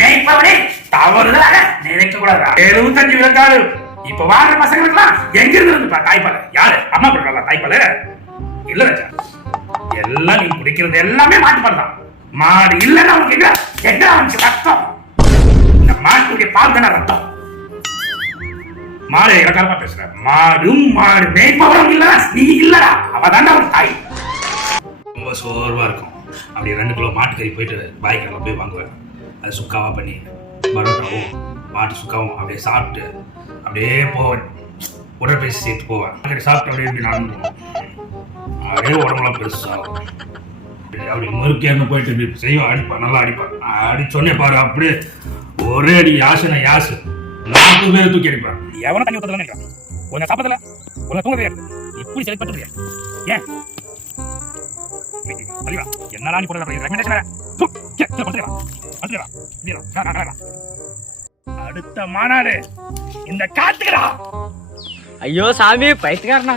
மேய்ப்பவனே தவறுதலாக நினைக்க கூடாதா? 75 விழுக்காடு இப்ப வாழ்ற பசங்களுக்குலாம் எங்க இருந்து தாய்ப்பால்? யாரு அம்மா கொடுக்கல தாய்ப்பால்? இல்ல ராஜா, எல்லாம் நீ குடிக்கிறது எல்லாமே மாட்டுப்பால் தான். மாடு இல்லைன்னா உனக்கு எங்க அவனுக்கு ரத்தம்? இந்த மாட்டுடைய பால் தானே ரத்தம். மாடு இலக்காரமா பேசுற. மாடு மேய்ப்பவரும் இல்ல, நீ இல்லடா, அவதான் அவன் தாய். ரொம்ப சோர்வா இருக்கும். அப்படி 2 கிலோ மாட்டுக்கறி போயிட்டு பாய்க்கெல்லாம் போய் வாங்குவேன். அது சுக்காவா பண்ணி பரோட்டாவும் மாட்டு சுக்காவும் அப்படியே சாப்பிட்டு அப்படியே போவேன். உடற்பயிற்சி சேர்த்து போவேன். சாப்பிட்டு அப்படியே நடந்து அப்படியே உடம்புலாம் பெருசாகும். அப்படி முறுக்கேன்னு போயிட்டு இப்படி செய்வோம். அடிப்பான், நல்லா அடிப்பான். அடிச்சோன்னே பாரு அப்படியே ஒரே அடி யாசு 4 பேர் தூக்கி அடிப்பான். எவனை தண்ணி ஊற்றலாம் நினைக்கிறான். கொஞ்சம் சாப்பிடல, கொஞ்சம் தூங்க தெரியாது. இப்படி சரி பண்றது ஏன்? என்னடா நீ அடுத்த மாநாடு இந்த காத்துக்கடா. ஐயோ சாமி பைத்தியக்காரனா